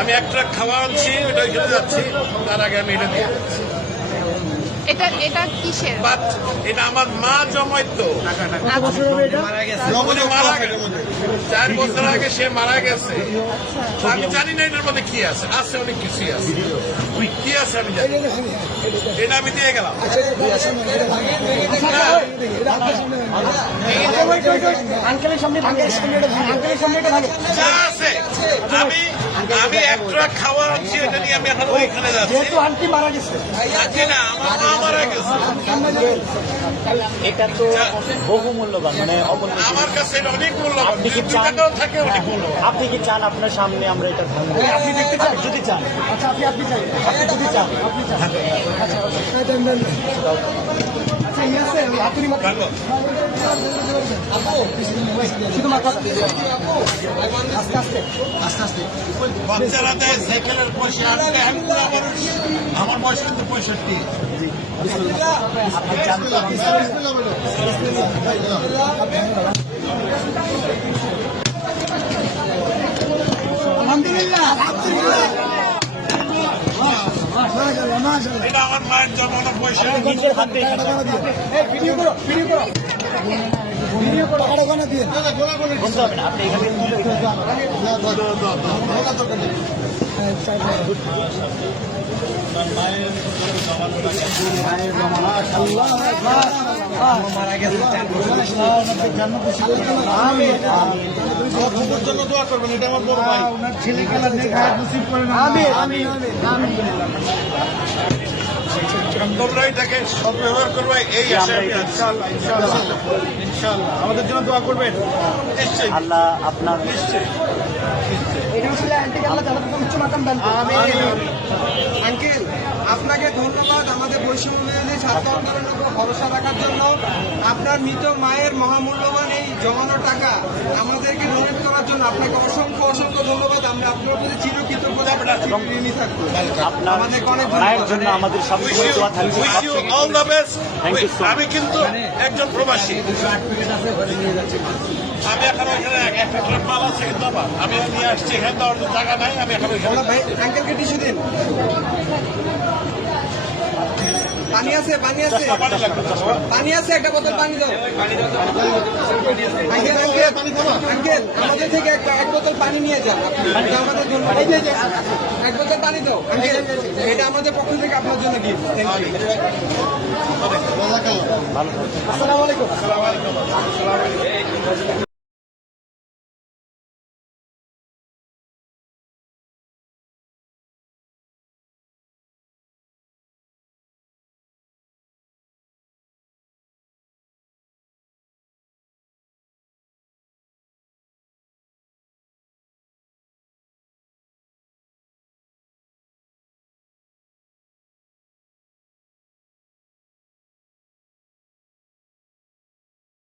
আমি এক ট্রাক খাওয়া আনছি, ওটা ওইখানে যাচ্ছি, তার আগে আমি এটা দিয়ে এটা কিসের? এটা আমার মা জমাইতো, মারা গেছে 4 বছর আগে, সে মারা গেছে। আমি জানি না এটার মধ্যে কি আছে, আছে অনেক কিছুই আছে, কি আছে আমি জানি, এটা আমি দিয়ে গেলাম। যা আছে আমি এক ট্রাক খাওয়া আনছি, এটা নিয়ে আমি এখন ওইখানে যাচ্ছি। আন্টি মারা গেছে, না আমার মা মারা গেছে, এটা তো বহু মূল্যবান, মানে অমূল্য। আমার কাছে এটা অনেক মূল্যবান, আপনি কি 2 চান? টাকাও থাকে অনেক মূল্যবান। আপনি কি চান আপনার সামনে আমরা এটা ভাঙবো? আপনি দেখতে চান? যদি চান, আচ্ছা আপনি চাই, আপনি যদি চান, আপনি চান, আচ্ছা ইয়ে আছে, আপনি ভালো। শুধু মাথা আস্তে আস্তে আস্তে আস্তে। বাচ্চারা দেয় সাইকেলের পয়সা, আমি বুড়া মানুষ, আমার বয়স কিন্তু 65। আপনি চান তো আপনি আলহামদুলিল্লাহ, এটা আমার মায়ের জমানো পয়সা। নিজের হাতে ভিডিও করো, ভিডিও করো, ভিডিও করো, দিয়ে বলতে হবে না, আপনি এখানে মারা গেছে 4 বছর। জন্য দোয়া করবেন, এটা আমার বড় ভাই। ওনার ছেলে খেলা নেখায় নসিব করেন। তোমরাই তাকে সদ্ব্যবহার করবে, এই আশা আমি আছি। ইনশাআল্লাহ আমাদের জন্য দোয়া করবেন। নিশ্চয়ই আল্লাহ আপনার নিশ্চয়ই। আঙ্কেল, আপনাকে ধন্যবাদ আমাদের বৈষম্য বিরোধী ছাত্র আন্দোলনের উপর ভরসা রাখার জন্য। আপনার মৃত মায়ের মহামূল্যবান এই জমানো টাকা আমাদেরকে ডোনেট করার জন্য আপনাকে অসংখ্য অসংখ্য ধন্যবাদ। আমরা আপনার প্রতি চিরকৃতজ্ঞতা ঋণী থাকবো। আপনার আমাদেরকে অনেক মায়ের জন্য আমাদের সবসময় দোয়া থাকবে। Wish you all the best. Thank you so much. আমি কিন্তু একজন প্রবাসী, আমি এখন ওইখানে একটা ট্রাক মাল আছে কিন্তু আমার, আমি নিয়ে আসছি, এখানে দেওয়ার তো জায়গা নাই, আমি এখন ওইখানে ভাই আঙ্কেলকে টিস্যু দিন। পানি আছে, পানি আছে, পানি লাগবে না। পানি আছে, একটা বোতল পানি দাও। আঙ্কেল আঙ্কেল আমাদের থেকে এক বোতল পানি নিয়ে যান। এটা আমাদের জন্য এক বোতল পানি দাও আঙ্কেল, এটা আমাদের পক্ষ থেকে আপনার জন্য গিফট। Thank you. আসসালামু আলাইকুম। আসসালামু আলাইকুম।